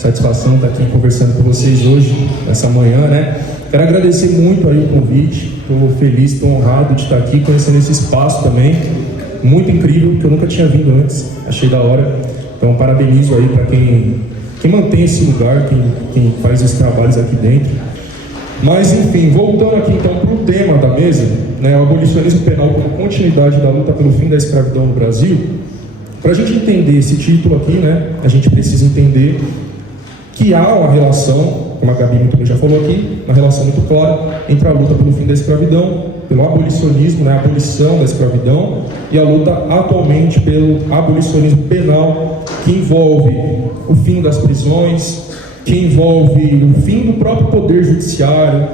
Satisfação estar aqui conversando com vocês hoje, nessa manhã, né? Quero agradecer muito aí o convite, estou feliz, estou honrado de estar aqui, conhecendo esse espaço também, muito incrível, que eu nunca tinha vindo antes, achei da hora. Então, parabenizo aí para quem mantém esse lugar, quem faz os trabalhos aqui dentro. Mas, enfim, voltando aqui então para o tema da mesa, né, o abolicionismo penal como continuidade da luta pelo fim da escravidão no Brasil. Para a gente entender esse título aqui, né, a gente precisa entender que há uma relação, como a Gabi muito bem já falou aqui, uma relação muito clara entre a luta pelo fim da escravidão, pelo abolicionismo, né, a abolição da escravidão, e a luta atualmente pelo abolicionismo penal, que envolve o fim das prisões, que envolve o fim do próprio poder judiciário,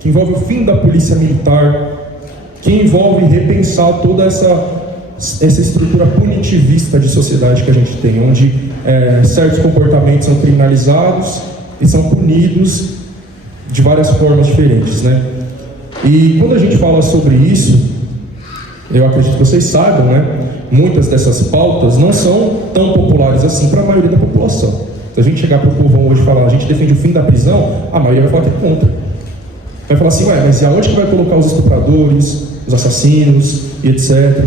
que envolve o fim da polícia militar, que envolve repensar toda essa estrutura punitivista de sociedade que a gente tem, onde certos comportamentos são criminalizados e são punidos de várias formas diferentes, né? E quando a gente fala sobre isso, eu acredito que vocês saibam, né? Muitas dessas pautas não são tão populares assim para a maioria da população. Se a gente chegar para o povão hoje e falar, a gente defende o fim da prisão, a maioria vai falar que é contra. Vai falar assim, mas e aonde que vai colocar os estupradores, os assassinos e etc.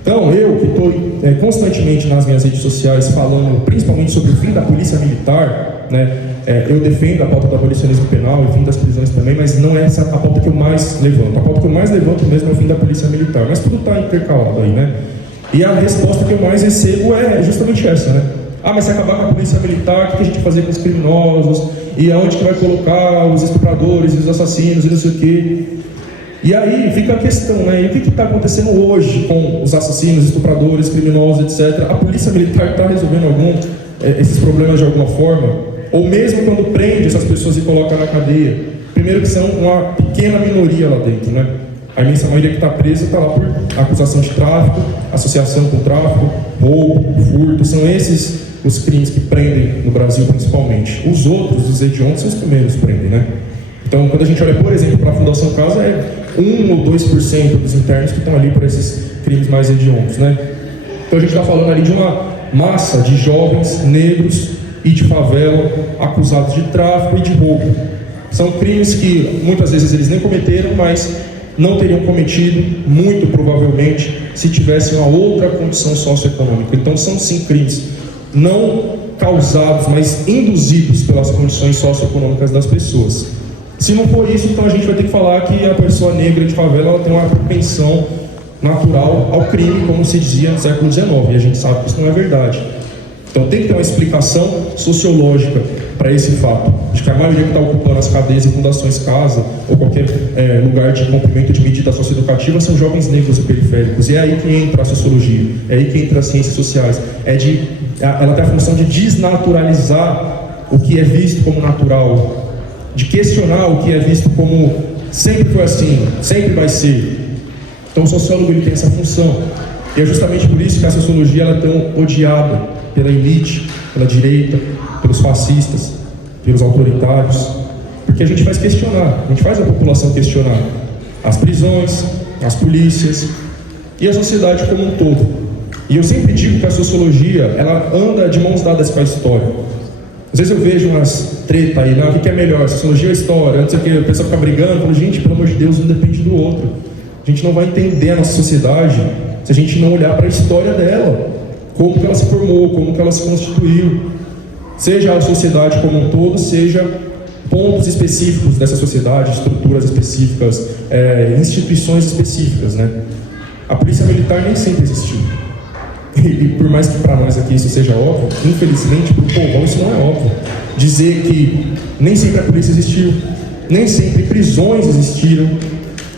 Então, eu que estou constantemente nas minhas redes sociais falando principalmente sobre o fim da polícia militar, né? Eu defendo a pauta do abolicionismo penal e o fim das prisões também, mas não é essa a pauta que eu mais levanto. A pauta que eu mais levanto mesmo é o fim da polícia militar, mas tudo está intercalado aí, né? E a resposta que eu mais recebo é justamente essa, né? Ah, mas se acabar com a polícia militar, o que a gente vai fazer com os criminosos? E aonde que vai colocar os estupradores e os assassinos e não sei o quê? E aí fica a questão, né? E o que está acontecendo hoje com os assassinos, estupradores, criminosos, etc? A polícia militar está resolvendo esses problemas de alguma forma? Ou mesmo quando prende essas pessoas e coloca na cadeia? Primeiro que são uma pequena minoria lá dentro, né? A imensa maioria que está presa está lá por acusação de tráfico, associação com tráfico, roubo, furto. São esses os crimes que prendem no Brasil principalmente. Os outros, os hediondos, são os primeiros que prendem, né? Então, quando a gente olha, por exemplo, para a Fundação Casa, é 1 ou 2% dos internos que estão ali por esses crimes mais hediondos, né? Então, a gente está falando ali de uma massa de jovens negros e de favela acusados de tráfico e de roubo. São crimes que muitas vezes eles nem cometeram, mas não teriam cometido, muito provavelmente, se tivessem uma outra condição socioeconômica. Então, são sim crimes não causados, mas induzidos pelas condições socioeconômicas das pessoas. Se não for isso, então a gente vai ter que falar que a pessoa negra de favela ela tem uma propensão natural ao crime, como se dizia no século XIX, e a gente sabe que isso não é verdade. Então tem que ter uma explicação sociológica para esse fato, de que a maioria que está ocupando as cadeias e fundações casa, ou qualquer lugar de cumprimento de medida socioeducativa, são jovens negros e periféricos. E é aí que entra a sociologia, é aí que entra as ciências sociais. Ela tem a função de desnaturalizar o que é visto como natural, de questionar o que é visto como sempre foi assim, sempre vai ser. Então o sociólogo ele tem essa função. E é justamente por isso que a sociologia ela é tão odiada pela elite, pela direita, pelos fascistas, pelos autoritários, porque a gente faz questionar, a gente faz a população questionar as prisões, as polícias e a sociedade como um todo. E eu sempre digo que a sociologia ela anda de mãos dadas com a história. Às vezes eu vejo umas treta aí, o que é melhor, sociologia ou história? Não sei o que, a pessoa fica brigando, falo, gente, pelo amor de Deus, um depende do outro. A gente não vai entender a nossa sociedade se a gente não olhar para a história dela, como que ela se formou, como que ela se constituiu, seja a sociedade como um todo, seja pontos específicos dessa sociedade, estruturas específicas, instituições específicas, né? A polícia militar nem sempre existiu. E por mais que para nós aqui isso seja óbvio, infelizmente para o povão isso não é óbvio. Dizer que nem sempre a polícia existiu, nem sempre prisões existiram,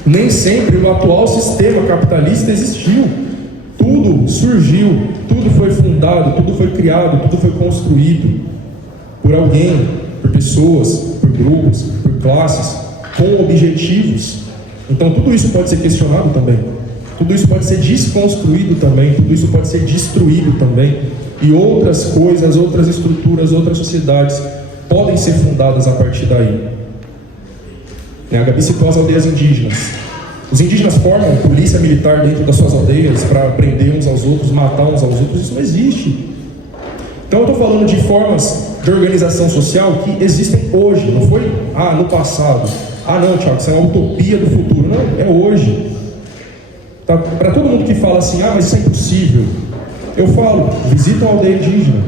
nem sempre o atual sistema capitalista existiu. Tudo surgiu, tudo foi fundado, tudo foi criado, tudo foi construído por alguém, por pessoas, por grupos, por classes, com objetivos. Então tudo isso pode ser questionado também. Tudo isso pode ser desconstruído também, tudo isso pode ser destruído também. E outras coisas, outras estruturas, outras sociedades podem ser fundadas a partir daí. A Gabi citou as aldeias indígenas. Os indígenas formam polícia militar dentro das suas aldeias para prender uns aos outros, matar uns aos outros. Isso não existe. Então eu estou falando de formas de organização social que existem hoje, não foi no passado. Não, Thiago, isso é uma utopia do futuro. Não, é hoje. Tá? Para todo mundo que fala assim, mas isso é impossível, eu falo, visita uma aldeia indígena,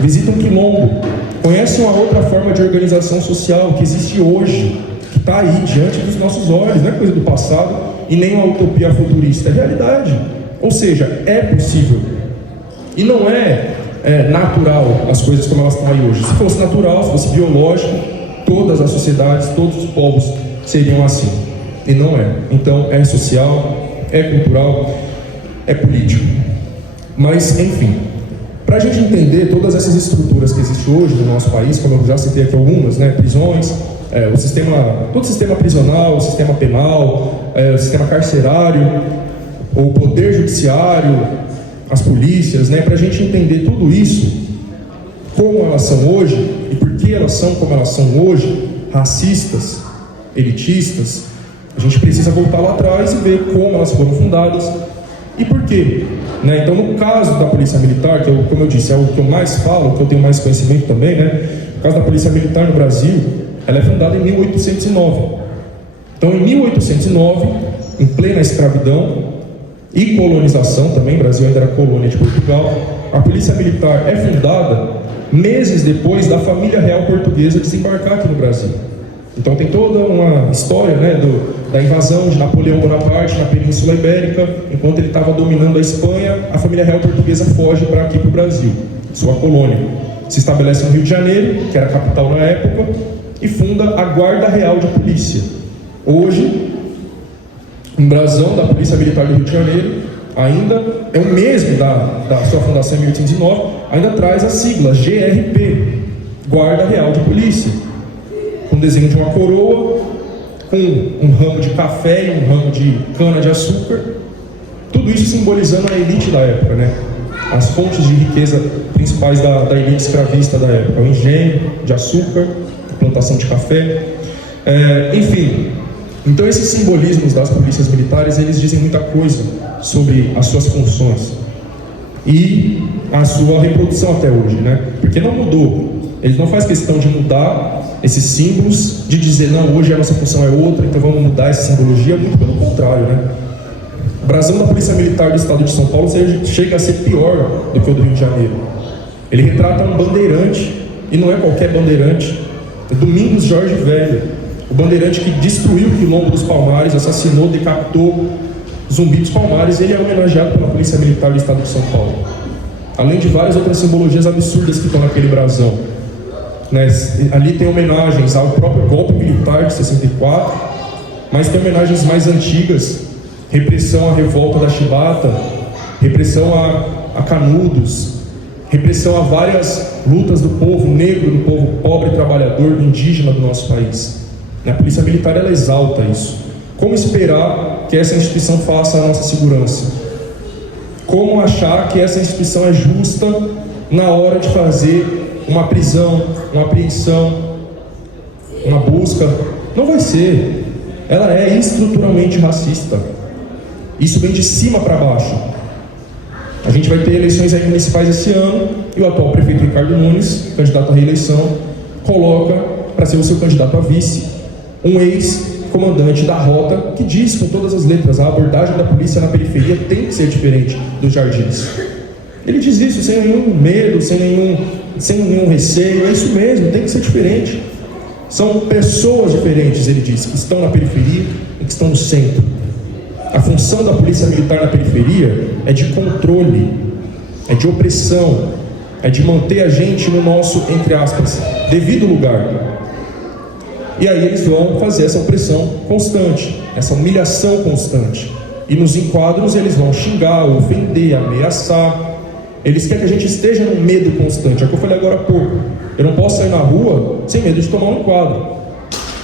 visita um quilombo, conhece uma outra forma de organização social que existe hoje, que está aí diante dos nossos olhos, não é coisa do passado e nem uma utopia futurista, é realidade. Ou seja, é possível. E não é natural as coisas como elas estão aí hoje. Se fosse natural, se fosse biológico, todas as sociedades, todos os povos seriam assim. E não é. Então é social, é cultural, é político. Mas, enfim, para a gente entender todas essas estruturas que existem hoje no nosso país, como eu já citei aqui algumas, prisões, todo o sistema prisional, o sistema penal, o sistema carcerário, o poder judiciário, as polícias, para a gente entender tudo isso, como elas são hoje e por que elas são como elas são hoje, racistas, elitistas, a gente precisa voltar lá atrás e ver como elas foram fundadas e por quê. Então, no caso da Polícia Militar, que como eu disse, é o que eu mais falo, que eu tenho mais conhecimento também, no caso da Polícia Militar no Brasil, ela é fundada em 1809. Então, em 1809, em plena escravidão e colonização também, o Brasil ainda era colônia de Portugal, a Polícia Militar é fundada meses depois da família real portuguesa desembarcar aqui no Brasil. Então tem toda uma história da invasão de Napoleão Bonaparte na Península Ibérica. Enquanto ele estava dominando a Espanha, a família real portuguesa foge para aqui para o Brasil, sua colônia. Se estabelece no Rio de Janeiro, que era a capital na época, e funda a Guarda Real de Polícia. Hoje, um brasão da Polícia Militar do Rio de Janeiro, ainda é o mesmo da sua fundação em 1809, ainda traz a sigla GRP, Guarda Real de Polícia, com desenho de uma coroa, com um ramo de café e um ramo de cana-de-açúcar, tudo isso simbolizando a elite da época, as fontes de riqueza principais da elite escravista da época, o engenho de açúcar, a plantação de café, enfim. Então esses simbolismos das polícias militares, eles dizem muita coisa sobre as suas funções e a sua reprodução até hoje, porque não mudou. Eles não fazem questão de mudar esses símbolos, de dizer, não, hoje a nossa função é outra, então vamos mudar essa simbologia, muito pelo contrário, O brasão da Polícia Militar do Estado de São Paulo chega a ser pior do que o do Rio de Janeiro. Ele retrata um bandeirante, e não é qualquer bandeirante, é Domingos Jorge Velho, o bandeirante que destruiu o Quilombo dos Palmares, assassinou, decapitou Zumbi dos Palmares. Ele é homenageado pela Polícia Militar do Estado de São Paulo, além de várias outras simbologias absurdas que estão naquele brasão. Ali tem homenagens ao próprio golpe militar de 64, mas tem homenagens mais antigas, repressão à revolta da Chibata, repressão a Canudos, repressão a várias lutas do povo negro, do povo pobre, trabalhador, indígena do nosso país. A Polícia Militar, ela exalta isso. Como esperar que essa instituição faça a nossa segurança? Como achar que essa instituição é justa na hora de fazer uma prisão, uma apreensão, uma busca? Não vai ser. Ela é estruturalmente racista. Isso vem de cima para baixo. A gente vai ter eleições aí municipais esse ano e o atual prefeito Ricardo Nunes, candidato à reeleição, coloca para ser o seu candidato a vice um ex-comandante da Rota que diz com todas as letras: a abordagem da polícia na periferia tem que ser diferente dos Jardins. Ele diz isso sem nenhum medo, sem nenhum receio. É isso mesmo, tem que ser diferente. São pessoas diferentes, ele diz, que estão na periferia e que estão no centro. A função da Polícia Militar na periferia é de controle, é de opressão, é de manter a gente no nosso, entre aspas, devido lugar. E aí eles vão fazer essa opressão constante, essa humilhação constante. E nos enquadros eles vão xingar, ofender, ameaçar. Eles querem que a gente esteja num medo constante. É o que eu falei agora há pouco. Eu não posso sair na rua sem medo de tomar um enquadro.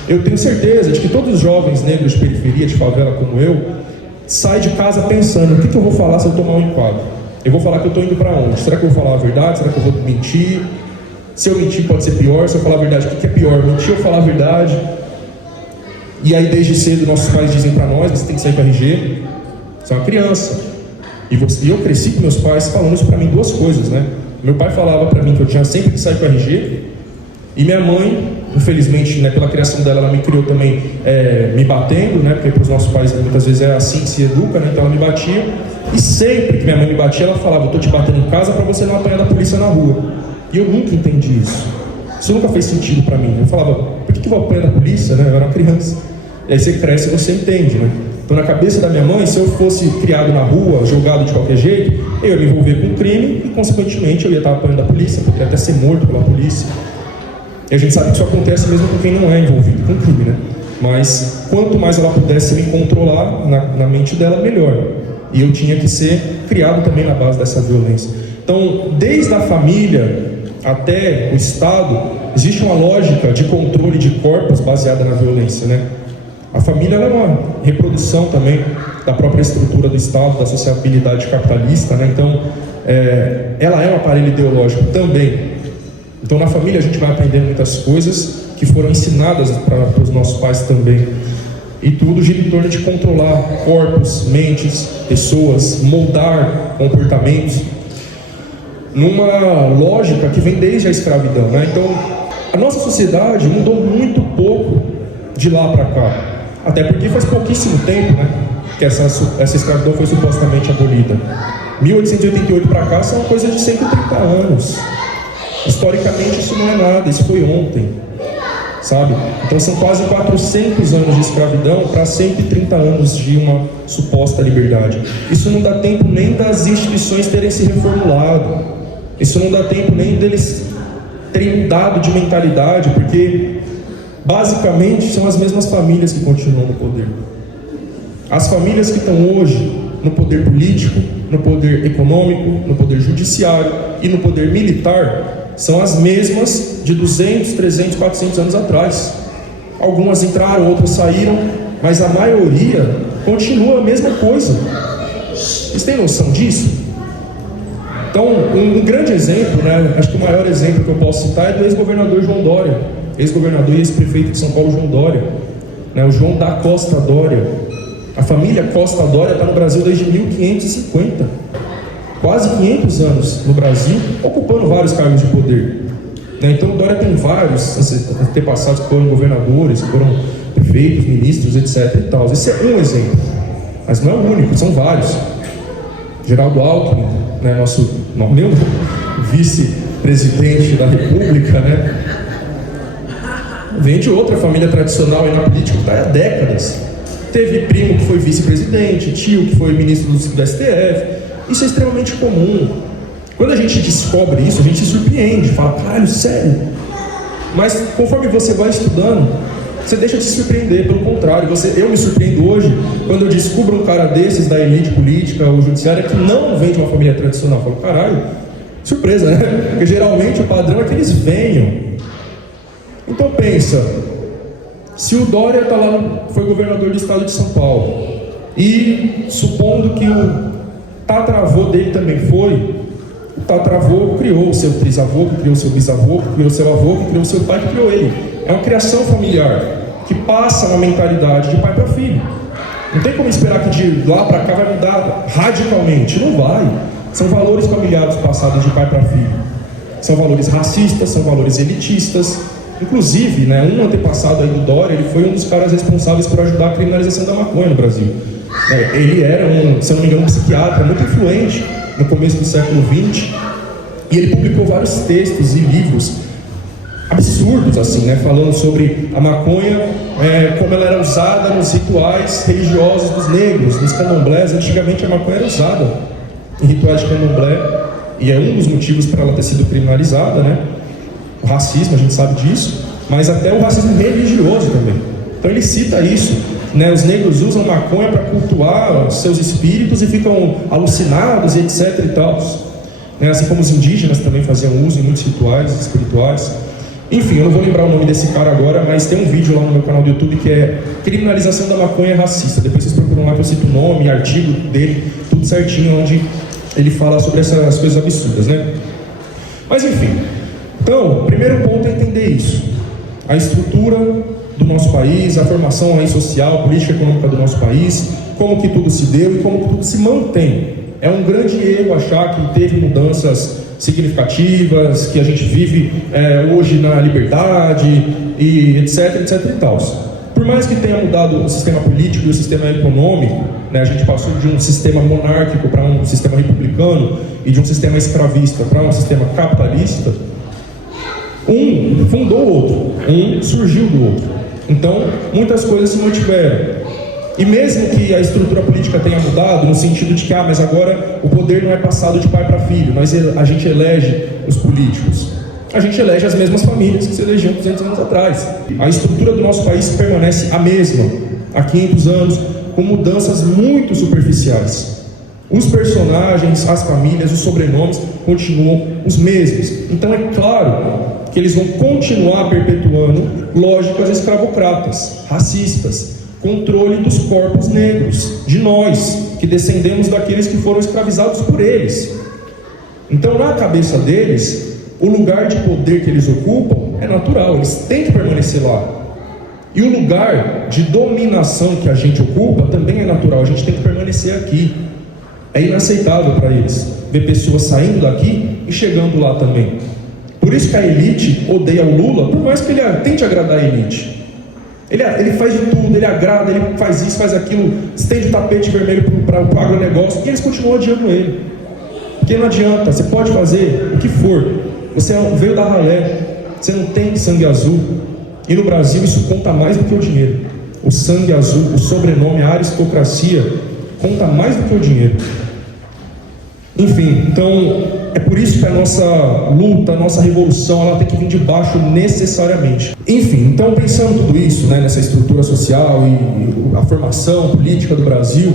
Eu tenho certeza de que todos os jovens negros de periferia, de favela como eu, saem de casa pensando: o que eu vou falar se eu tomar um enquadro? Eu vou falar que eu estou indo para onde? Será que eu vou falar a verdade? Será que eu vou mentir? Se eu mentir pode ser pior. Se eu falar a verdade, o que é pior? Mentir ou falar a verdade? E aí desde cedo nossos pais dizem para nós: você tem que sair com RG. Você é uma criança. E eu cresci com meus pais falando isso para mim, duas coisas, Meu pai falava para mim que eu tinha sempre que sair com RG, E minha mãe, infelizmente, né, pela criação dela, ela me criou também me batendo, né, porque para os nossos pais muitas vezes é assim que se educa, né, então ela me batia. E sempre que minha mãe me batia, ela falava: eu estou te batendo em casa para você não apanhar da polícia na rua. E eu nunca entendi isso. Isso nunca fez sentido para mim. Eu falava: por que eu vou apanhar da polícia? Né? Eu era uma criança. E aí você cresce e você entende, né? Então, na cabeça da minha mãe, se eu fosse criado na rua, jogado de qualquer jeito, eu ia me envolver com crime e, consequentemente, eu ia estar apanhando da polícia, poderia até ser morto pela polícia. E a gente sabe que isso acontece mesmo com quem não é envolvido com crime, né? Mas quanto mais ela pudesse me controlar na mente dela, melhor. E eu tinha que ser criado também na base dessa violência. Então, desde a família até o Estado, existe uma lógica de controle de corpos baseada na violência, né? A família ela é uma reprodução também da própria estrutura do Estado, da sociabilidade capitalista, né? Então, ela é um aparelho ideológico também. Então, na família a gente vai aprendendo muitas coisas que foram ensinadas para os nossos pais também. E tudo gira em torno de controlar corpos, mentes, pessoas, moldar comportamentos, numa lógica que vem desde a escravidão, né? Então, a nossa sociedade mudou muito pouco de lá para cá. Até porque faz pouquíssimo tempo, né, que essa escravidão foi supostamente abolida. 1888 para cá são uma coisa de 130 anos. Historicamente isso não é nada, isso foi ontem, sabe? Então são quase 400 anos de escravidão para 130 anos de uma suposta liberdade. Isso não dá tempo nem das instituições terem se reformulado. Isso não dá tempo nem deles terem mudado de mentalidade, porque basicamente são as mesmas famílias que continuam no poder. As famílias que estão hoje no poder político, no poder econômico, no poder judiciário e no poder militar são as mesmas de 200, 300, 400 anos atrás. Algumas entraram, outras saíram, mas a maioria continua a mesma coisa. Vocês têm noção disso? Então, um grande exemplo, né, acho que o maior exemplo que eu posso citar é do ex-governador João Dória, ex-governador e ex-prefeito de São Paulo, João Dória, né, o João da Costa Dória. A família Costa Dória está no Brasil desde 1550, quase 500 anos no Brasil, ocupando vários cargos de poder. Né? Então, o Dória tem vários antepassados que foram governadores, que foram prefeitos, ministros, etc. e tal. Esse é um exemplo, mas não é o único, são vários. Geraldo Alckmin, né, meu vice-presidente da República, né, vem de outra família tradicional e na política que está há décadas. Teve primo que foi vice-presidente, tio que foi ministro do STF. Isso é extremamente comum. Quando a gente descobre isso, a gente se surpreende, fala: caralho, sério? Mas conforme você vai estudando, você deixa de se surpreender. Pelo contrário, eu me surpreendo hoje quando eu descubro um cara desses da elite política ou judiciária que não vem de uma família tradicional. Eu falo: caralho, surpresa, né? Porque geralmente o padrão é que eles venham. Então pensa, se o Dória tá lá, foi governador do estado de São Paulo, e supondo que o tataravô dele também foi, o tataravô criou o seu trisavô, que criou o seu bisavô, que criou o seu avô, que criou o seu pai, que criou ele. É uma criação familiar que passa uma mentalidade de pai para filho. Não tem como esperar que de lá para cá vai mudar radicalmente. Não vai. São valores familiares passados de pai para filho. São valores racistas, são valores elitistas. Inclusive, né, um antepassado aí do Dória, ele foi um dos caras responsáveis por ajudar a criminalização da maconha no Brasil. Ele era, se eu não me engano, um psiquiatra muito influente no começo do século XX, e ele publicou vários textos e livros absurdos, assim, né, falando sobre a maconha, como ela era usada nos rituais religiosos dos negros, nos candomblés. Antigamente a maconha era usada em rituais de candomblé, e é um dos motivos para ela ter sido criminalizada, né? O racismo, a gente sabe disso, mas até o racismo religioso também. Então ele cita isso, né? Os negros usam maconha para cultuar seus espíritos e ficam alucinados e etc e tal, né? Assim como os indígenas também faziam uso em muitos rituais espirituais. Enfim, eu não vou lembrar o nome desse cara agora, mas tem um vídeo lá no meu canal do YouTube que é Criminalização da Maconha Racista. Depois vocês procuram lá que eu cito o nome, artigo dele, tudo certinho, onde ele fala sobre essas coisas absurdas, né? Mas enfim, então, o primeiro ponto é entender isso. A estrutura do nosso país, a formação aí social, política econômica do nosso país, como que tudo se deu e como que tudo se mantém. É um grande erro achar que teve mudanças significativas, que a gente vive hoje na liberdade, e etc, etc e tal. Por mais que tenha mudado o sistema político e o sistema econômico, né, a gente passou de um sistema monárquico para um sistema republicano e de um sistema escravista para um sistema capitalista, um fundou o outro, um surgiu do outro. Então, muitas coisas se mantiveram. E mesmo que a estrutura política tenha mudado, no sentido de que, mas agora o poder não é passado de pai para filho, mas a gente elege os políticos. A gente elege as mesmas famílias que se elegiam 200 anos atrás. A estrutura do nosso país permanece a mesma, há 500 anos, com mudanças muito superficiais. Os personagens, as famílias, os sobrenomes continuam os mesmos. Então é claro que eles vão continuar perpetuando lógicas escravocratas, racistas, controle dos corpos negros, de nós, que descendemos daqueles que foram escravizados por eles. Então, na cabeça deles, o lugar de poder que eles ocupam é natural, eles têm que permanecer lá. E o lugar de dominação que a gente ocupa também é natural, a gente tem que permanecer aqui. É inaceitável para eles ver pessoas saindo daqui e chegando lá também. Por isso que a elite odeia o Lula, por mais que ele tente agradar a elite. Ele faz de tudo, ele agrada, ele faz isso, faz aquilo, estende o tapete vermelho para o agronegócio, e eles continuam odiando ele. Porque não adianta, você pode fazer o que for, você veio da ralé, você não tem sangue azul, e no Brasil isso conta mais do que o dinheiro. O sangue azul, o sobrenome, a aristocracia, conta mais do que o dinheiro. Enfim, então é por isso que a nossa luta, a nossa revolução, ela tem que vir de baixo necessariamente. Enfim, então pensando tudo isso, né, nessa estrutura social e a formação política do Brasil,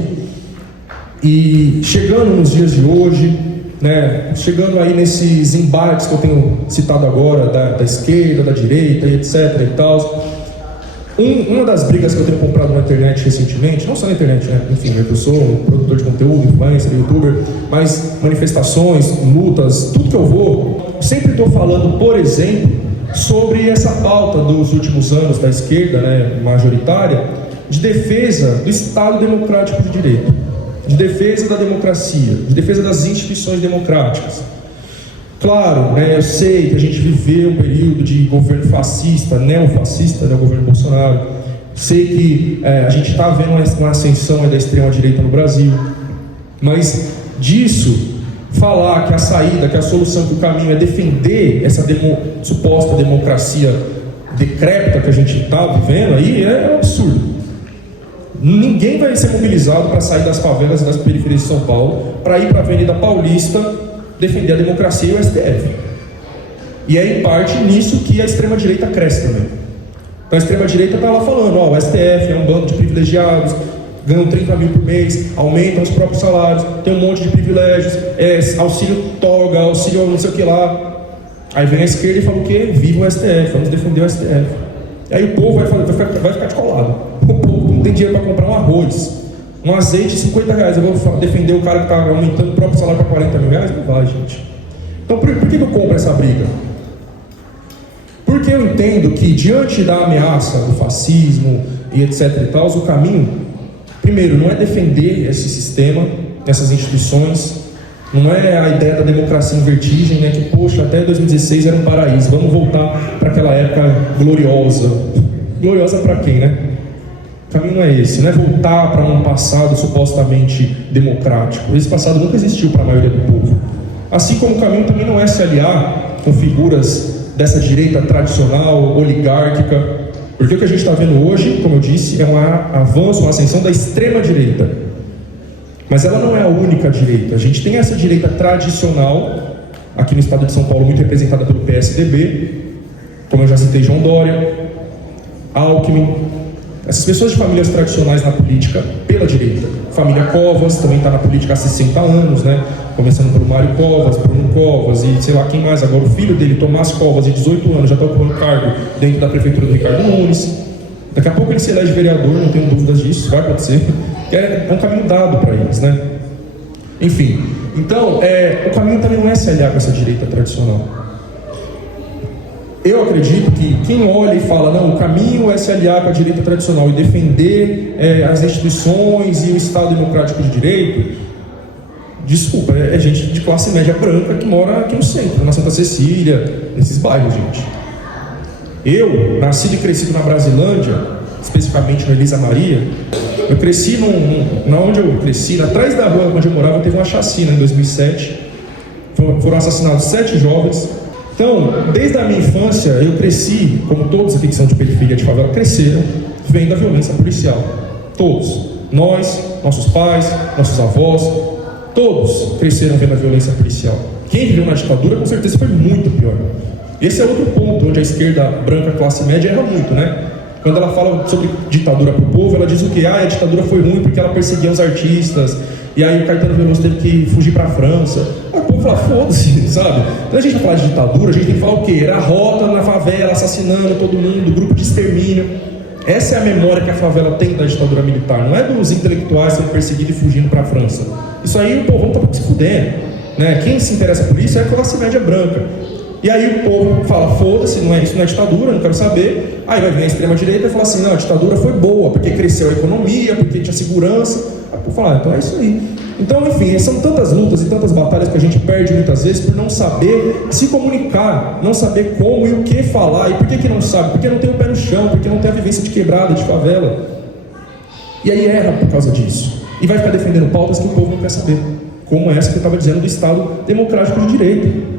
e chegando nos dias de hoje, né, chegando aí nesses embates que eu tenho citado agora, da esquerda, da direita, e etc e tal. Uma das brigas que eu tenho comprado na internet recentemente, não só na internet, né? Enfim, eu sou um produtor de conteúdo, influencer, youtuber, mas manifestações, lutas, tudo que eu vou, sempre estou falando, por exemplo, sobre essa pauta dos últimos anos da esquerda, né, majoritária, de defesa do Estado democrático de direito, de defesa da democracia, de defesa das instituições democráticas. Claro, né, eu sei que a gente viveu um período de governo fascista, neofascista, né, o governo Bolsonaro. Sei que a gente está vendo uma ascensão da extrema-direita no Brasil. Mas disso, falar que a saída, que a solução, que o caminho é defender essa suposta democracia decrépita que a gente está vivendo aí, é um absurdo. Ninguém vai ser mobilizado para sair das favelas e das periferias de São Paulo, para ir para a Avenida Paulista defender a democracia e o STF. E é em parte nisso que a extrema-direita cresce também. Então a extrema-direita está lá falando, o STF é um bando de privilegiados, ganham 30 mil por mês, aumentam os próprios salários, tem um monte de privilégios, auxílio toga, auxílio não sei o que lá. Aí vem a esquerda e fala o quê? Viva o STF, vamos defender o STF. E aí o povo vai ficar descolado. O povo não tem dinheiro para comprar um arroz, um azeite de 50 reais, eu vou defender o cara que está aumentando o próprio salário para 40 mil reais? Não vai, gente. Então por que eu compro essa briga? Porque eu entendo que diante da ameaça do fascismo e etc e tal, o caminho, primeiro, não é defender esse sistema, essas instituições, não é a ideia da democracia em vertigem, né, que poxa, até 2016 era um paraíso, vamos voltar para aquela época gloriosa. Gloriosa para quem, né? O caminho não é esse, não é voltar para um passado supostamente democrático. Esse passado nunca existiu para a maioria do povo. Assim como o caminho também não é se aliar com figuras dessa direita tradicional, oligárquica, porque o que a gente está vendo hoje, como eu disse, é um avanço, uma ascensão da extrema-direita. Mas ela não é a única direita. A gente tem essa direita tradicional, aqui no estado de São Paulo, muito representada pelo PSDB, como eu já citei, João Dória, Alckmin. Essas pessoas de famílias tradicionais na política pela direita. Família Covas também está na política há 60 anos, né? Começando pelo Mário Covas, Bruno Covas e sei lá quem mais. Agora o filho dele, Tomás Covas, de 18 anos, já está ocupando cargo dentro da prefeitura do Ricardo Nunes. Daqui a pouco ele se elege vereador, não tenho dúvidas disso, vai acontecer. Que é um caminho dado para eles, né? Enfim, então, o caminho também não é se aliar com essa direita tradicional. Eu acredito que quem olha e fala, não, o caminho é se aliar com a direita tradicional e defender as instituições e o Estado democrático de direito, desculpa, é gente de classe média branca que mora aqui no centro, na Santa Cecília, nesses bairros, gente. Eu, nascido e crescido na Brasilândia, especificamente no Elisa Maria, eu cresci onde eu cresci, atrás da rua onde eu morava, teve uma chacina em 2007. Foram assassinados 7 jovens. Então, desde a minha infância, eu cresci, como todos aqui que são de periferia de favela cresceram, vendo a violência policial. Todos. Nós, nossos pais, nossos avós, todos cresceram vendo a violência policial. Quem viveu na ditadura, com certeza, foi muito pior. Esse é outro ponto onde a esquerda branca classe média erra muito, né? Quando ela fala sobre ditadura para o povo, ela diz o quê? A ditadura foi ruim porque ela perseguia os artistas, e aí o Caetano Veloso teve que fugir para a França. Aí o povo fala, foda-se, sabe? Então a gente vai falar de ditadura, a gente tem que falar o quê? Era a rota na favela, assassinando todo mundo, grupo de extermínio. Essa é a memória que a favela tem da ditadura militar, não é dos intelectuais sendo perseguidos e fugindo para a França. Isso aí o povão tá se fudendo, né? Quem se interessa por isso é a classe média branca. E aí o povo fala, foda-se, isso não é ditadura, não quero saber. Aí vai vir a extrema-direita e fala assim, não, a ditadura foi boa, porque cresceu a economia, porque tinha segurança. Aí o povo fala, então é isso aí. Então, enfim, são tantas lutas e tantas batalhas que a gente perde muitas vezes por não saber se comunicar, não saber como e o que falar. E por que não sabe? Porque não tem o pé no chão, porque não tem a vivência de quebrada, de favela. E aí erra por causa disso. E vai ficar defendendo pautas que o povo não quer saber. Como essa que eu estava dizendo do Estado Democrático de Direito.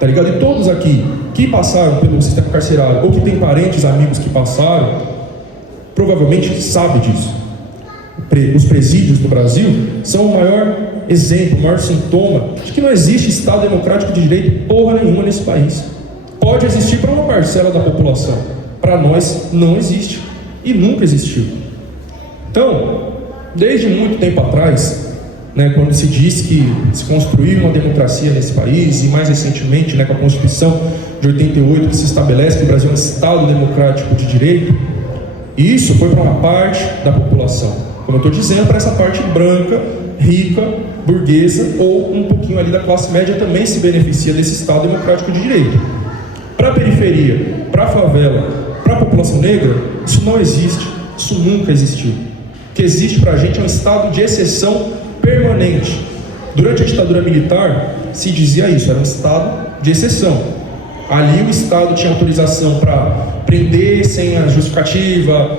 Tá ligado? E todos aqui que passaram pelo sistema carcerário ou que tem parentes, amigos que passaram, provavelmente sabem disso. Os presídios do Brasil são o maior exemplo, o maior sintoma de que não existe Estado Democrático de Direito porra nenhuma nesse país. Pode existir para uma parcela da população, para nós não existe e nunca existiu. Então, desde muito tempo atrás, né, quando se diz que se construiu uma democracia nesse país, e mais recentemente, né, com a Constituição de 88, que se estabelece que o Brasil é um Estado democrático de direito, isso foi para uma parte da população. Como eu estou dizendo, para essa parte branca, rica, burguesa, ou um pouquinho ali da classe média também se beneficia desse Estado democrático de direito. Para a periferia, para a favela, para a população negra, isso não existe, isso nunca existiu. O que existe para a gente é um estado de exceção permanente. Durante a ditadura militar se dizia isso, era um estado de exceção. Ali o Estado tinha autorização para prender sem a justificativa,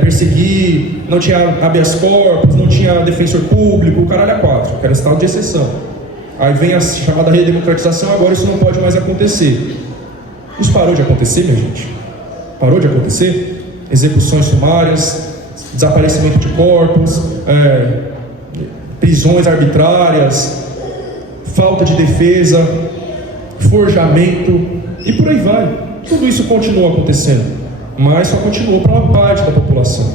perseguir, não tinha habeas corpus, não tinha defensor público, o caralho a quatro, que era um estado de exceção. Aí vem a chamada redemocratização, agora isso não pode mais acontecer. Isso parou de acontecer, minha gente? Parou de acontecer? Execuções sumárias, desaparecimento de corpos, prisões arbitrárias, falta de defesa, forjamento e por aí vai. Tudo isso continua acontecendo, mas só continuou para uma parte da população.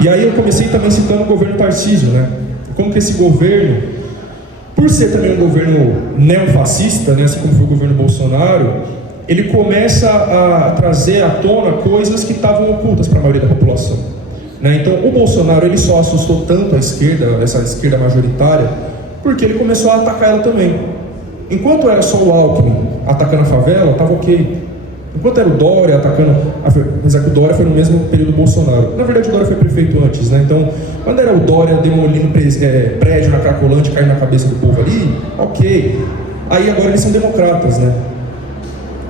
E aí eu comecei também citando o governo Tarcísio, né? Como que esse governo, por ser também um governo neofascista, né, assim como foi o governo Bolsonaro, ele começa a trazer à tona coisas que estavam ocultas para a maioria da população. Né? Então o Bolsonaro ele só assustou tanto a esquerda, essa esquerda majoritária, porque ele começou a atacar ela também. Enquanto era só o Alckmin atacando a favela, estava ok. Enquanto era o Dória atacando, apesar que o Dória foi no mesmo período do Bolsonaro. Na verdade o Dória foi prefeito antes, né? Então, quando era o Dória demolindo prédio na Cracolândia, caindo na cabeça do povo ali, ok. Aí agora eles são democratas, né?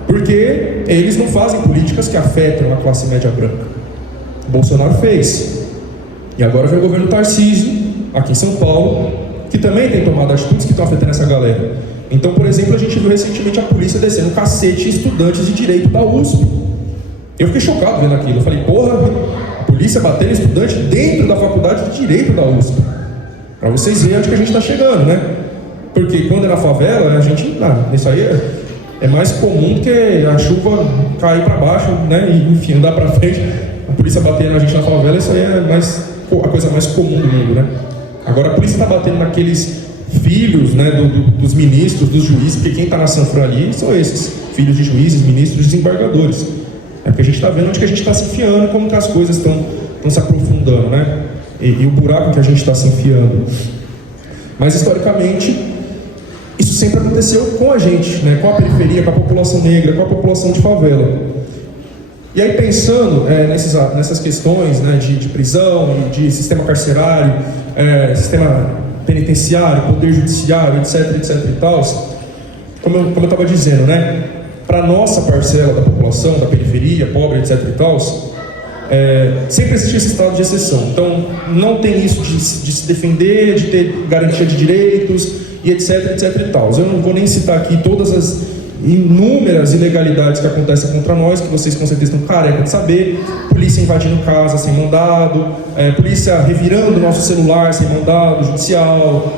Porque eles não fazem políticas que afetam a classe média branca. O Bolsonaro fez. E agora vem o governo Tarcísio, aqui em São Paulo, que também tem tomado atitudes que estão afetando essa galera. Então, por exemplo, a gente viu recentemente a polícia descendo um cacete em estudantes de direito da USP. Eu fiquei chocado vendo aquilo. Eu falei, porra, a polícia batendo em estudante dentro da faculdade de direito da USP. Para vocês verem onde que a gente está chegando, né? Porque quando é na favela, a gente, isso aí é mais comum que a chuva cair para baixo, né? E enfim, andar para frente. A polícia batendo na gente na favela, isso aí é a coisa mais comum do mundo, né? Agora a polícia está batendo naqueles filhos, né, dos ministros, dos juízes, porque quem está na Sanfran ali são esses, filhos de juízes, ministros, desembargadores. É porque a gente está vendo onde que a gente está se enfiando, como que as coisas estão se aprofundando, né? E o buraco que a gente está se enfiando. Mas historicamente, isso sempre aconteceu com a gente, né, com a periferia, com a população negra, com a população de favela. E aí pensando nessas questões, né, de prisão, de sistema carcerário, sistema penitenciário, poder judiciário, etc, etc e tal, como eu estava dizendo, né? Para a nossa parcela da população, da periferia, pobre, etc e tal, sempre existe esse estado de exceção. Então, não tem isso de se defender, de ter garantia de direitos, e etc, etc e tal. Eu não vou nem citar aqui todas as inúmeras ilegalidades que acontecem contra nós, que vocês com certeza estão careca de saber. Polícia invadindo casa sem mandado, polícia revirando nosso celular sem mandado judicial,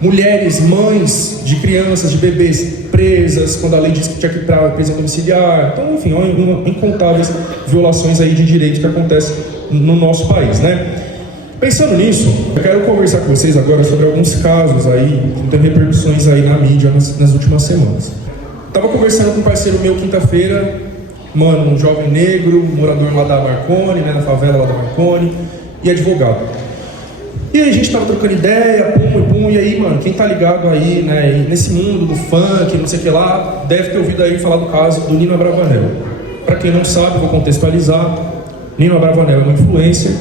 mulheres, mães de crianças, de bebês presas, quando a lei diz que tinha que ir para prisão domiciliar. Então, enfim, incontáveis violações aí de direitos que acontecem no nosso país, né? Pensando nisso, eu quero conversar com vocês agora sobre alguns casos aí que têm repercussões aí na mídia nas últimas semanas. Estava conversando com um parceiro meu quinta-feira, um jovem negro, morador lá da Marconi, né, na favela lá da Marconi, e advogado. E aí a gente estava trocando ideia, e aí, quem tá ligado aí, né, nesse mundo do funk, não sei o que lá, deve ter ouvido aí falar do caso do Nino Abravanel. Para quem não sabe, vou contextualizar. Nino Abravanel é um influencer,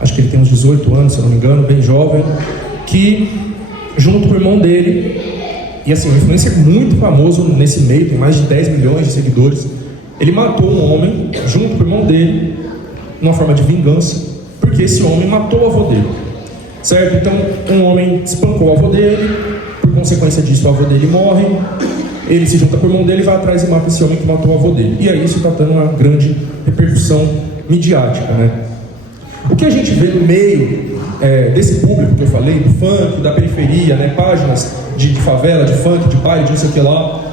acho que ele tem uns 18 anos, se eu não me engano, bem jovem, que, junto com o irmão dele, e assim, um influencer muito famoso nesse meio, tem mais de 10 milhões de seguidores, ele matou um homem, junto com o irmão dele, numa forma de vingança, porque esse homem matou o avô dele, certo? Então, um homem espancou o avô dele, por consequência disso o avô dele morre, ele se junta com o irmão dele, vai atrás e mata esse homem que matou o avô dele. E aí isso está dando uma grande repercussão midiática, né? O que a gente vê no meio desse público que eu falei, do funk, da periferia, né, páginas de favela, de funk, de baile, de não sei o que lá,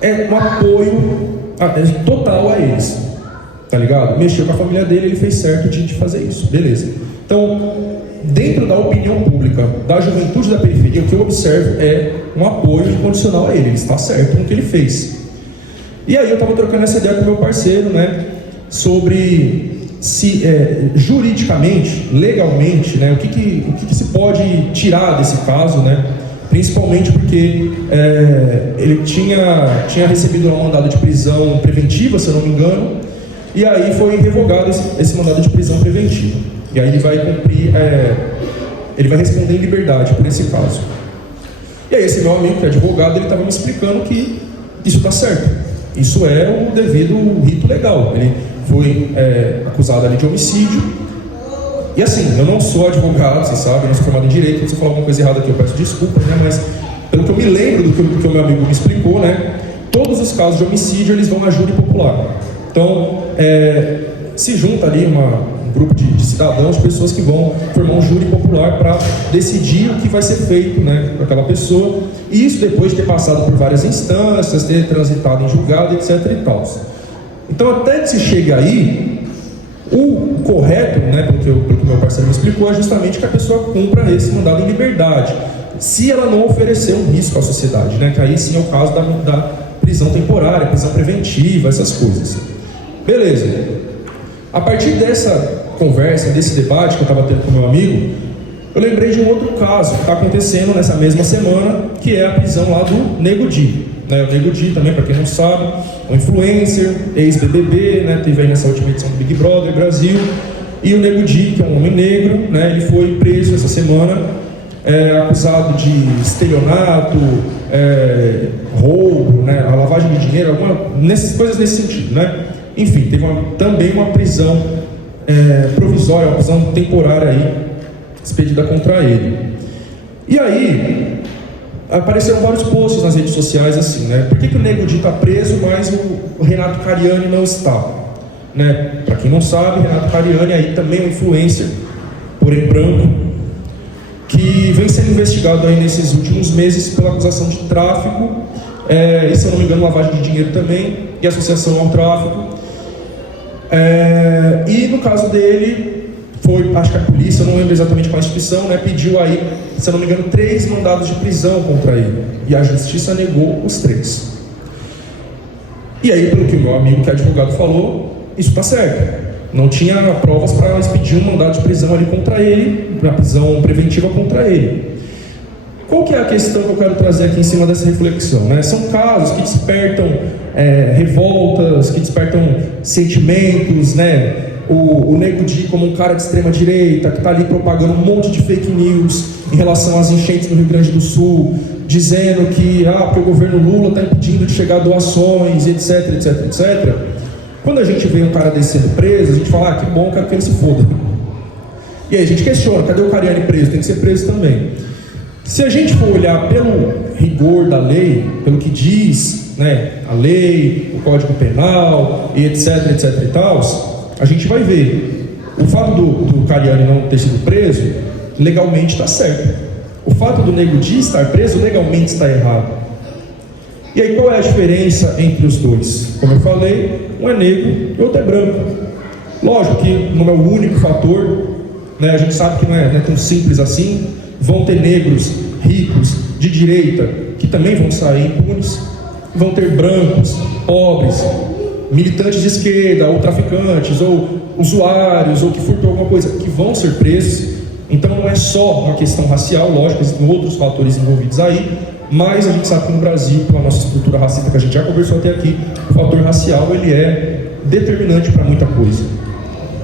é um apoio total a eles, tá ligado? Mexeu com a família dele, ele fez certo de fazer isso, beleza. Então, dentro da opinião pública, da juventude da periferia, o que eu observo é um apoio incondicional a ele está certo no que ele fez. E aí eu estava trocando essa ideia com o meu parceiro, né, sobre se juridicamente, legalmente, né, o que se pode tirar desse caso, né, principalmente porque ele tinha recebido um mandado de prisão preventiva, se eu não me engano, e aí foi revogado esse mandado de prisão preventiva. E aí ele vai cumprir, ele vai responder em liberdade por esse caso. E aí esse meu amigo, que é advogado, ele estava me explicando que isso está certo. Isso é o devido rito legal. Ele foi acusado ali de homicídio. E assim, eu não sou advogado, vocês sabem, eu não sou formado em direito, se eu falar alguma coisa errada aqui eu peço desculpas, né? Mas pelo que eu me lembro do que o meu amigo me explicou, né? Todos os casos de homicídio, eles vão a júri popular. Então, se junta ali um grupo de cidadãos, pessoas que vão formar um júri popular para decidir o que vai ser feito, né, com aquela pessoa, e isso depois de ter passado por várias instâncias, ter transitado em julgado, etc e tal. Então, até que se chegue aí, o correto, né, pelo que meu parceiro me explicou, é justamente que a pessoa cumpra esse mandado em liberdade, se ela não oferecer um risco à sociedade, né, que aí sim é o caso da prisão temporária, prisão preventiva, essas coisas. Beleza. A partir dessa conversa, desse debate que eu estava tendo com meu amigo, eu lembrei de um outro caso que está acontecendo nessa mesma semana, que é a prisão lá do Nego Di. Né? O Nego Di também, para quem não sabe, é um influencer, ex-BBB, né? Teve aí nessa última edição do Big Brother Brasil. E o Nego Di, que é um homem negro, né? Ele foi preso essa semana, acusado de estelionato, roubo, né? A lavagem de dinheiro, coisas nesse sentido, né? Enfim, teve também uma prisão provisória, uma prisão temporária aí, expedida contra ele. E aí, apareceram vários posts nas redes sociais assim, né? Por que o Nego Di está preso, mas o Renato Cariani não está? Né? Para quem não sabe, Renato Cariani aí também é um influencer, porém branco, que vem sendo investigado aí nesses últimos meses pela acusação de tráfico, e se eu não me engano, lavagem de dinheiro também, e associação ao tráfico. E no caso dele, acho que a polícia, eu não lembro exatamente qual a instituição, né, pediu aí, se eu não me engano, 3 mandados de prisão contra ele, e a justiça negou os 3. E aí, pelo que o meu amigo que é advogado falou, isso está certo, não tinha provas para expedir um mandado de prisão ali contra ele, uma prisão preventiva contra ele. Qual que é a questão que eu quero trazer aqui em cima dessa reflexão? Né? São casos que despertam revoltas, que despertam sentimentos, né? o Nego Di como um cara de extrema direita, que está ali propagando um monte de fake news em relação às enchentes no Rio Grande do Sul, dizendo que o governo Lula está impedindo de chegar doações, etc, etc, etc. Quando a gente vê um cara desse sendo preso, a gente fala, que bom, quero que ele se foda. E aí a gente questiona, cadê o Cariani preso? Tem que ser preso também. Se a gente for olhar pelo rigor da lei, pelo que diz, né, a lei, o Código Penal, e etc, etc e tal, a gente vai ver. O fato do Cariani não ter sido preso, legalmente está certo. O fato do Nego Di estar preso, legalmente está errado. E aí qual é a diferença entre os dois? Como eu falei, um é negro e outro é branco. Lógico que não é o único fator, né? A gente sabe que não é tão simples assim. Vão ter negros ricos, de direita, que também vão sair impunes. Vão ter brancos, pobres, militantes de esquerda, ou traficantes, ou usuários, ou que furtou alguma coisa, que vão ser presos. Então não é só uma questão racial, lógico, existem outros fatores envolvidos aí, mas a gente sabe que no Brasil, pela nossa estrutura racista que a gente já conversou até aqui, o fator racial ele é determinante para muita coisa.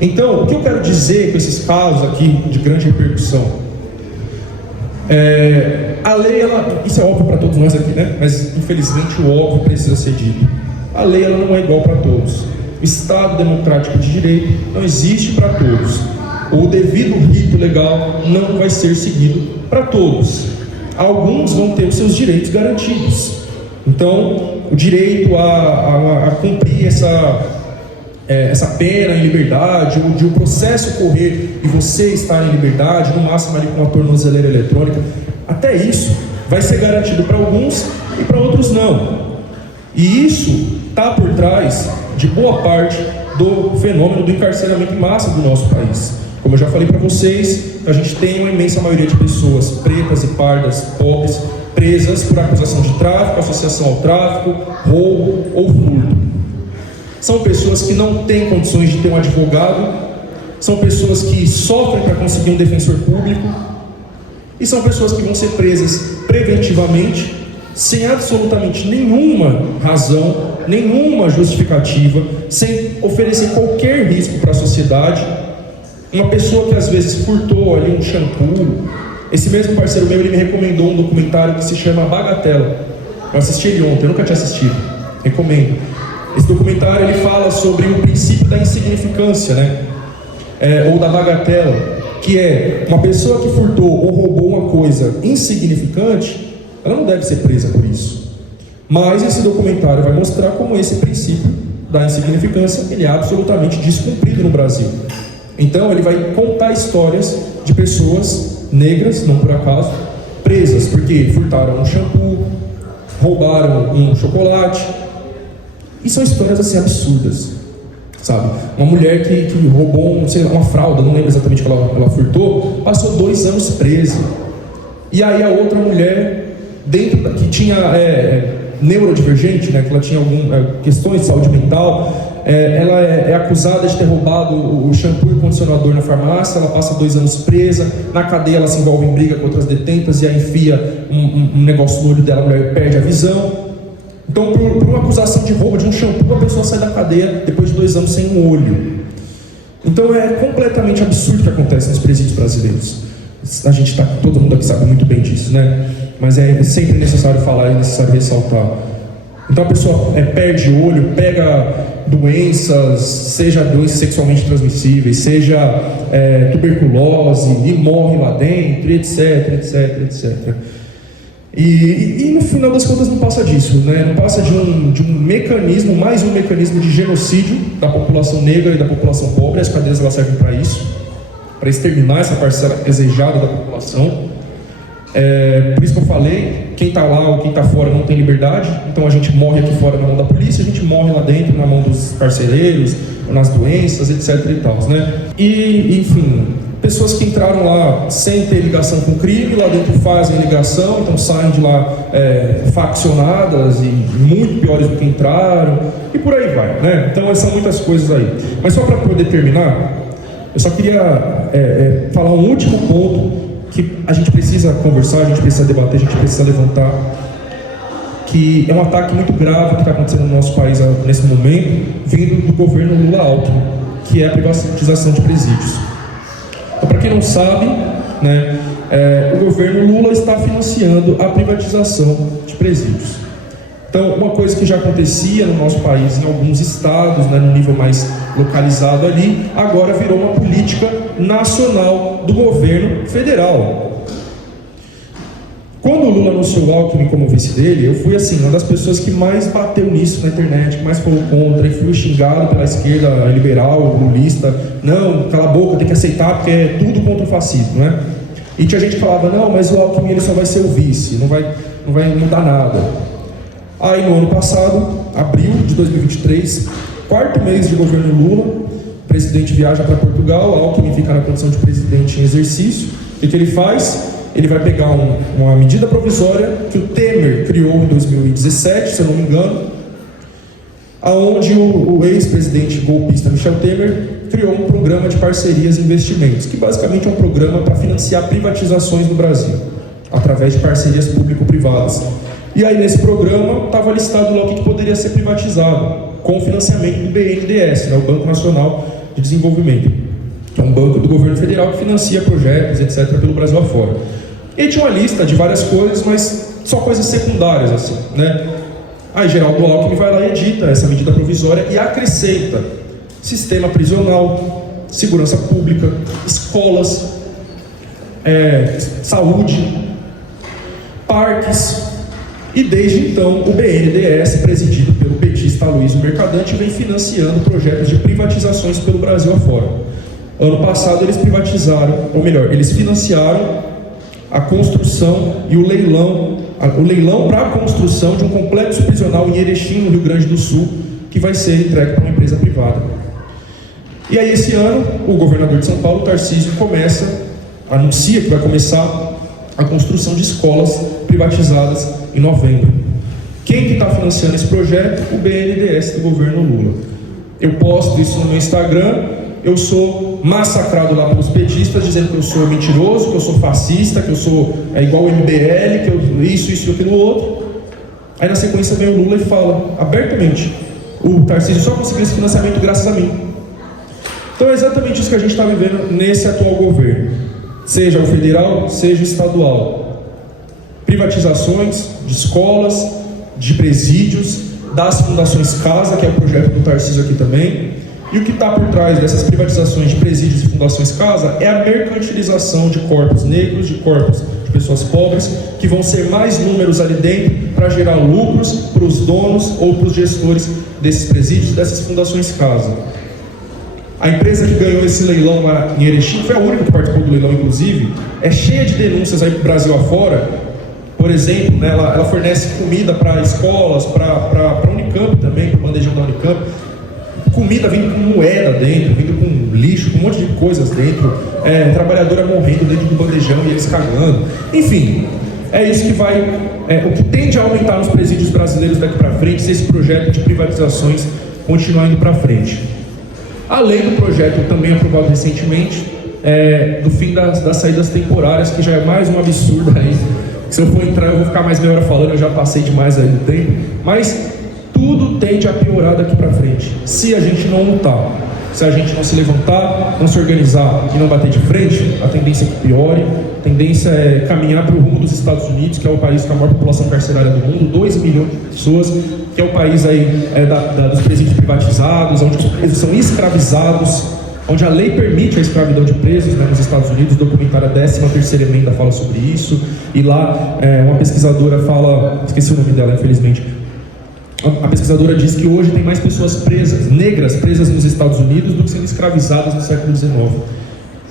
Então, o que eu quero dizer com esses casos aqui de grande repercussão? A lei, isso é óbvio para todos nós aqui, né? Mas infelizmente o óbvio precisa ser dito. A lei ela não é igual para todos. O Estado democrático de direito não existe para todos. O devido rito legal não vai ser seguido para todos. Alguns vão ter os seus direitos garantidos. Então, o direito a cumprir essa pena em liberdade, ou de um processo correr e você estar em liberdade, no máximo ali com uma tornozeleira eletrônica, até isso vai ser garantido para alguns e para outros não. E isso está por trás de boa parte do fenômeno do encarceramento em massa do nosso país. Como eu já falei para vocês, a gente tem uma imensa maioria de pessoas pretas e pardas, pobres, presas por acusação de tráfico, associação ao tráfico, roubo ou furto. São pessoas que não têm condições de ter um advogado, são pessoas que sofrem para conseguir um defensor público, e são pessoas que vão ser presas preventivamente, sem absolutamente nenhuma razão, nenhuma justificativa, sem oferecer qualquer risco para a sociedade. Uma pessoa que às vezes furtou ali um shampoo. Esse mesmo parceiro meu, ele me recomendou um documentário que se chama Bagatela. Eu assisti ele ontem, eu nunca tinha assistido. Recomendo. Esse documentário ele fala sobre o princípio da insignificância, né? Ou da bagatela, que é uma pessoa que furtou ou roubou uma coisa insignificante, ela não deve ser presa por isso. Mas esse documentário vai mostrar como esse princípio da insignificância ele é absolutamente descumprido no Brasil. Então ele vai contar histórias de pessoas negras, não por acaso, presas porque furtaram um shampoo, roubaram um chocolate. E são histórias assim absurdas, sabe? Uma mulher que roubou uma fralda, não lembro exatamente o que ela furtou, passou 2 anos presa. E aí a outra mulher, que tinha neurodivergente, né, que ela tinha questões de saúde mental, ela é acusada de ter roubado o shampoo e o condicionador na farmácia, ela passa 2 anos presa, na cadeia ela se envolve em briga com outras detentas e aí enfia um negócio no olho dela, a mulher perde a visão. Então, por uma acusação de roubo de um shampoo, a pessoa sai da cadeia depois de 2 anos sem um olho. Então é completamente absurdo o que acontece nos presídios brasileiros. A gente todo mundo aqui sabe muito bem disso, né? Mas é sempre necessário falar, é necessário ressaltar. Então a pessoa perde o olho, pega doenças, seja doenças sexualmente transmissíveis, seja tuberculose, e morre lá dentro, etc, etc, etc. E no final das contas não passa disso, né? Não passa de um mecanismo, mais um mecanismo de genocídio da população negra e da população pobre. As cadeias elas servem para isso, para exterminar essa parcela desejada da população. Por isso que eu falei, quem está lá ou quem está fora não tem liberdade. Então a gente morre aqui fora na mão da polícia, a gente morre lá dentro na mão dos carcereiros, nas doenças, etc e tal, né? E enfim, pessoas que entraram lá sem ter ligação com o crime, lá dentro fazem ligação, então saem de lá faccionadas e muito piores do que entraram, e por aí vai, né? Então são muitas coisas aí. Mas só para poder terminar, eu só queria falar um último ponto que a gente precisa conversar, a gente precisa debater, a gente precisa levantar, que é um ataque muito grave que está acontecendo no nosso país nesse momento, vindo do governo Lula-Alckmin. que é a privatização de presídios. Então, para quem não sabe, né, o governo Lula está financiando a privatização de presídios. Então, uma coisa que já acontecia no nosso país, em alguns estados, né, no nível mais localizado ali, agora virou uma política nacional do governo federal. Quando o Lula anunciou o Alckmin como vice dele, eu fui assim, uma das pessoas que mais bateu nisso na internet, que mais falou contra, e fui xingado pela esquerda liberal, lulista. Não, cala a boca, tem que aceitar, porque é tudo contra o fascismo, né? E tinha gente que falava, não, mas o Alckmin ele só vai ser o vice, não vai mudar nada. Aí no ano passado, abril de 2023, quarto mês de governo Lula, o presidente viaja para Portugal, Alckmin fica na condição de presidente em exercício. O que ele faz? Ele vai pegar uma medida provisória que o Temer criou em 2017, se eu não me engano, aonde o ex-presidente golpista Michel Temer criou um programa de parcerias e investimentos, que basicamente é um programa para financiar privatizações no Brasil, através de parcerias público-privadas. E aí nesse programa estava listado lá o que poderia ser privatizado, com o financiamento do BNDES, né, o Banco Nacional de Desenvolvimento, que é um banco do governo federal que financia projetos, etc., pelo Brasil afora. E tinha uma lista de várias coisas, mas só coisas secundárias, assim, né? Aí Geraldo Alckmin vai lá e edita essa medida provisória e acrescenta sistema prisional, segurança pública, escolas, saúde, parques. E desde então o BNDES, presidido pelo petista Aloysio Mercadante, vem financiando projetos de privatizações pelo Brasil afora. Ano passado eles privatizaram, ou melhor, eles financiaram a construção e o leilão para a construção de um complexo prisional em Erechim, no Rio Grande do Sul, que vai ser entregue para uma empresa privada. E aí esse ano, o governador de São Paulo, Tarcísio, anuncia que vai começar a construção de escolas privatizadas em novembro. Quem que está financiando esse projeto? O BNDES do governo Lula. Eu posto isso no meu Instagram, eu sou massacrado lá pelos petistas, dizendo que eu sou mentiroso, que eu sou fascista, que eu sou igual o MBL, que eu isso e aquilo outro. Aí na sequência vem o Lula e fala abertamente, o Tarcísio só conseguiu esse financiamento graças a mim. Então é exatamente isso que a gente está vivendo nesse atual governo, seja o federal, seja o estadual. Privatizações de escolas, de presídios, das fundações Casa, que é o projeto do Tarcísio aqui também. E o que está por trás dessas privatizações de presídios e fundações Casa é a mercantilização de corpos negros, de corpos de pessoas pobres, que vão ser mais números ali dentro para gerar lucros para os donos ou para os gestores desses presídios, dessas fundações Casa. A empresa que ganhou esse leilão lá em Erechim, foi a única que participou do leilão, inclusive, é cheia de denúncias aí para o Brasil afora. Por exemplo, né, ela fornece comida para escolas, para a Unicamp também, para o bandejão da Unicamp. Comida vindo com moeda dentro, vindo com lixo, com um monte de coisas dentro, trabalhadora morrendo dentro do bandejão e eles cagando. Enfim, é isso que vai, o que tende a aumentar nos presídios brasileiros daqui para frente, se esse projeto de privatizações continuar indo para frente. Além do projeto também aprovado recentemente, do fim das saídas temporárias, que já é mais um absurdo aí. Se eu for entrar, eu vou ficar mais meia hora falando, eu já passei demais aí do tempo, mas tudo tende a piorar daqui para frente, se a gente não lutar, se a gente não se levantar, não se organizar e não bater de frente, a tendência é que piore, a tendência é caminhar para o rumo dos Estados Unidos, que é o país com a maior população carcerária do mundo, 2 milhões de pessoas, que é o país aí dos presídios privatizados, onde os presos são escravizados, onde a lei permite a escravidão de presos, né, nos Estados Unidos. O documentário, a 13ª emenda fala sobre isso, e lá uma pesquisadora fala, esqueci o nome dela infelizmente, a pesquisadora diz que hoje tem mais pessoas presas, negras presas nos Estados Unidos, do que sendo escravizadas no século XIX.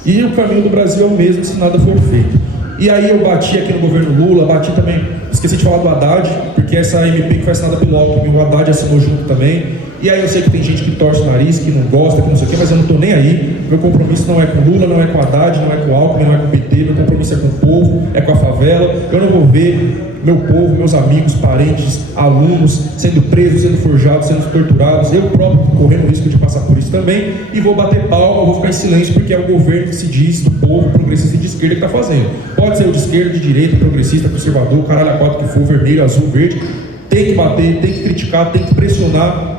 E o caminho do Brasil é o mesmo se nada for feito. E aí eu bati aqui no governo Lula, bati também, esqueci de falar do Haddad, porque essa MP que foi assinada pelo Alckmin, o Haddad assinou junto também. E aí eu sei que tem gente que torce o nariz, que não gosta, que não sei o quê, mas eu não estou nem aí. Meu compromisso não é com Lula, não é com Haddad, não é com Alckmin, não é com o PT, meu compromisso é com o povo, é com a favela. Eu não vou ver meu povo, meus amigos, parentes, alunos sendo presos, sendo forjados, sendo torturados. Eu próprio correndo o risco de passar por isso também, e vou bater palma, vou ficar em silêncio, porque é o governo que se diz do povo, progressista e de esquerda que está fazendo. Pode ser o de esquerda, de direita, progressista, conservador, caralho a quatro que for, vermelho, azul, verde. Tem que bater, tem que criticar, tem que pressionar,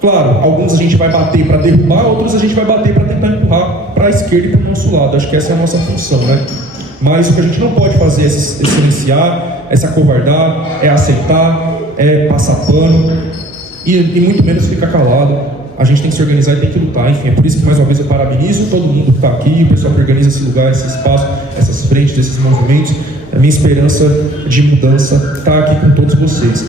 Claro, alguns a gente vai bater para derrubar, outros a gente vai bater para tentar empurrar para a esquerda e para o nosso lado. Acho que essa é a nossa função, né? Mas o que a gente não pode fazer é se silenciar, é se acovardar, é aceitar, é passar pano e muito menos ficar calado. A gente tem que se organizar e tem que lutar. Enfim, é por isso que mais uma vez eu parabenizo todo mundo que está aqui, o pessoal que organiza esse lugar, esse espaço, essas frentes, esses movimentos. A minha esperança de mudança está aqui com todos vocês.